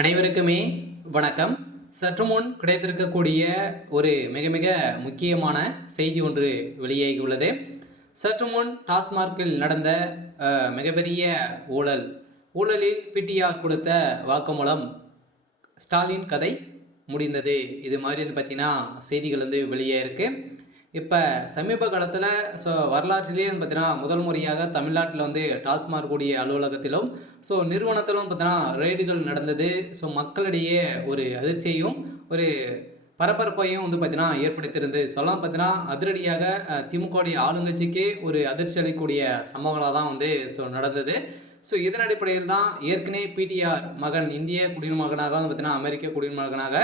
அனைவருக்குமே வணக்கம். சற்று முன் கிடைத்திருக்கக்கூடிய ஒரு மிக மிக முக்கியமான செய்தி ஒன்று வெளியாகியுள்ளது. சற்று முன் டாஸ்மார்க்கில் நடந்த மிகப்பெரிய ஊழலில் பிடிஆர் கொடுத்த வாக்குமூலம், ஸ்டாலின் கதை முடிந்தது. இது மாதிரி பார்த்தீங்கன்னா செய்திகள் வெளியே இருக்குது. இப்போ சமீப காலத்தில் வரலாற்றிலேயே பார்த்தீங்கன்னா முதல் முறையாக தமிழ்நாட்டில் டாஸ்மாக் கூடிய அலுவலகத்திலும் நிறுவனத்திலும் பார்த்தீங்கன்னா ரெய்டுகள் நடந்தது. மக்களிடையே ஒரு அதிர்ச்சியையும் ஒரு பரபரப்பையும் பார்த்தீங்கன்னா ஏற்படுத்தியிருந்தது. பார்த்தீங்கன்னா அதிரடியாக திமுக ஆளுங்கட்சிக்கே ஒரு அதிர்ச்சி அளிக்கக்கூடிய சம்பவங்களாக தான் நடந்தது. இதன் அடிப்படையில் தான் ஏற்கனவே பிடிஆர் மகன் இந்திய குடிமகனாக பார்த்தீங்கன்னா அமெரிக்க குடிமகனாக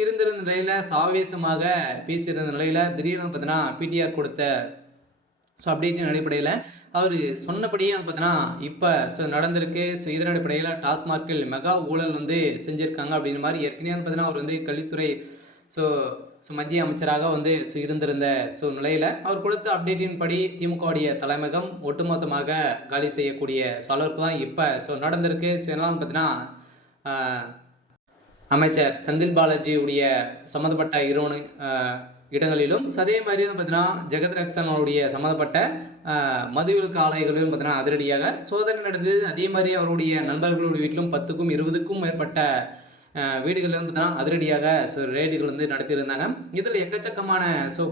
இருந்திருந்த நிலையில் ஆவேசமாக பேசியிருந்த நிலையில் திடீர்னு பார்த்தீங்கன்னா பிடிஆர் கொடுத்த அப்டேட்டின் அடிப்படையில் அவர் சொன்னபடியே பார்த்தீங்கன்னா இப்போ நடந்திருக்கு. இதன் அடிப்படையில் டாஸ்மார்க்கில் மெகா ஊழல் செஞ்சுருக்காங்க அப்படின்ற மாதிரி ஏற்கனவே பார்த்தீங்கன்னா அவர் கல்வித்துறை மத்திய அமைச்சராக இருந்திருந்த நிலையில் அவர் கொடுத்த அப்டேட்டின் படி திமுகவுடைய தலைமையகம் ஒட்டுமொத்தமாக காலி செய்யக்கூடிய அளவுக்கு தான் இப்போ நடந்திருக்கு. இதெல்லாம் பார்த்தீங்கன்னா அமைச்சர் செந்தில் பாலாஜியுடைய சம்மந்தப்பட்ட இடங்களிலும் அதே மாதிரி பார்த்தீங்கன்னா ஜெகத் ரக்ஷனுடைய சம்மந்தப்பட்ட மதுவிலக்கு ஆலைகளிலும் பார்த்தீங்கன்னா அதிரடியாக சோதனை நடந்தது. அதே மாதிரி அவருடைய நண்பர்களுடைய வீட்டிலும் 10க்கும் 20க்கும் மேற்பட்ட வீடுகளில் பார்த்தீங்கன்னா அதிரடியாக ரெய்டுகள் நடத்தியிருந்தாங்க. இதில் எக்கச்சக்கமான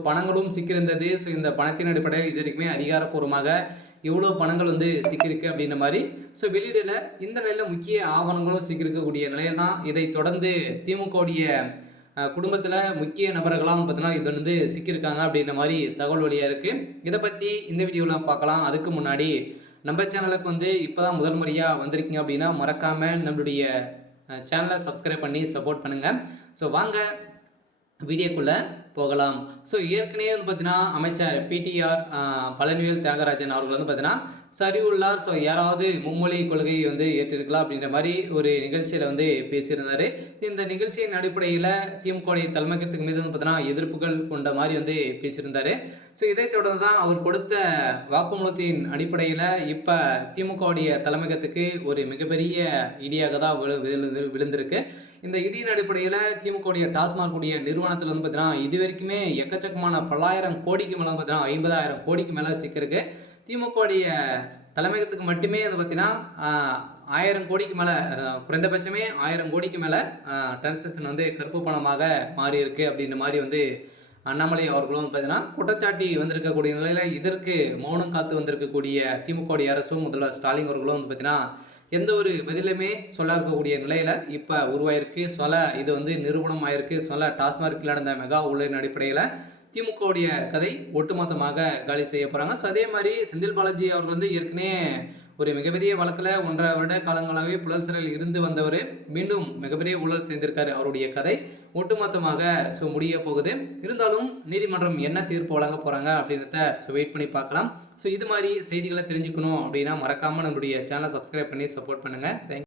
பணங்களும் சிக்கியிருந்தது. இந்த பணத்தின் அடிப்படையில் இது வரைக்குமே அதிகாரப்பூர்வமாக எவ்வளோ பணங்கள் சிக்கியிருக்கு அப்படின்ற மாதிரி வெளியிடல. இந்த நிலையில் முக்கிய ஆவணங்களும் சிக்கியிருக்கக்கூடிய நிலையில் தான் இதை தொடர்ந்து திமுகவுடைய குடும்பத்தில் முக்கிய நபர்களாக பார்த்தீங்கன்னா இது சிக்கியிருக்காங்க அப்படின்ற மாதிரி தகவல் வழியாக இருக்குது. இதை பற்றி இந்த வீடியோவில் பார்க்கலாம். அதுக்கு முன்னாடி நம்ம சேனலுக்கு இப்போ தான் முதல் முறையாக வந்திருக்கீங்க அப்படின்னா மறக்காமல் நம்மளுடைய சேனலை சப்ஸ்கிரைப் பண்ணி சப்போர்ட் பண்ணுங்கள். வாங்க வீடியோக்குள்ளே போகலாம். ஏற்கனவே பார்த்தீங்கன்னா அமைச்சர் பிடிஆர் பழனிவேல் தியாகராஜன் அவர்கள் பார்த்தீங்கன்னா சரி உள்ளார். யாராவது மும்மொழி கொள்கையை ஏற்றிருக்கலாம் அப்படின்ற மாதிரி ஒரு நிகழ்ச்சியில் பேசியிருந்தார். இந்த நிகழ்ச்சியின் அடிப்படையில் திமுக தலைமையகத்துக்கு மீது பார்த்தீங்கன்னா எதிர்ப்புகள் கொண்ட மாதிரி பேசியிருந்தார். இதை தொடர்ந்து தான் அவர் கொடுத்த வாக்குமூலத்தின் அடிப்படையில் இப்போ திமுகவுடைய தலைமையகத்துக்கு ஒரு மிகப்பெரிய இடியாக தான் விழுந்திருக்கு. இந்த இடியின் அடிப்படையில் திமுகவுடைய டாஸ்மாக் கூடிய நிறுவனத்தில் பார்த்தீங்கன்னா இது வரைக்குமே எக்கச்சக்கமான பல்லாயிரம் கோடிக்கு மேலே பார்த்தீங்கன்னா 50,000 கோடிக்கு மேலே சிக்கிருக்கு. திமுகவுடைய தலைமையகத்துக்கு மட்டுமே பார்த்தீங்கன்னா 1000 கோடிக்கு மேலே, குறைந்தபட்சமே 1000 கோடிக்கு மேலே டிரான்சாக்ஷன் கருப்பு பணமாக மாறி இருக்கு அப்படின்ற மாதிரி அண்ணாமலை அவர்களும் பார்த்தீங்கன்னா குற்றச்சாட்டி வந்திருக்கக்கூடிய நிலையில் இதற்கு மௌனம் காத்து வந்திருக்கக்கூடிய திமுகவுடைய அரசும் முதல்வர் ஸ்டாலின் அவர்களும் பார்த்தீங்கன்னா எந்த ஒரு பதிலுமே சொல்ல இருக்கக்கூடிய நிலையில் இப்போ உருவாயிருக்கு. இது நிரூபணம் ஆயிருக்கு. டாஸ்மார்க்கில் நடந்த மெகா ஊழலின் அடிப்படையில் திமுகவுடைய கதை ஒட்டுமொத்தமாக காலி செய்ய போகிறாங்க. அதே மாதிரி செந்தில் பாலாஜி அவர்கள் ஏற்கனவே ஒரு மிகப்பெரிய வழக்கில் 1.5 வருட காலங்களாகவே புழல் சிறையில் இருந்து வந்தவர் மீண்டும் மிகப்பெரிய ஊழல் செய்திருக்காரு. அவருடைய கதை ஒட்டுமொத்தமாக முடிய போகுது. இருந்தாலும் நீதிமன்றம் என்ன தீர்ப்பு வழங்க போகிறாங்க அப்படின்றத வெயிட் பண்ணி பார்க்கலாம். இது மாதிரி செய்திகளை தெரிஞ்சுக்கணும் அப்படின்னா மறக்காமல் நம்மளுடைய சேனலை சப்ஸ்கிரைப் பண்ணி சப்போர்ட் பண்ணுங்கள். தேங்க்யூ.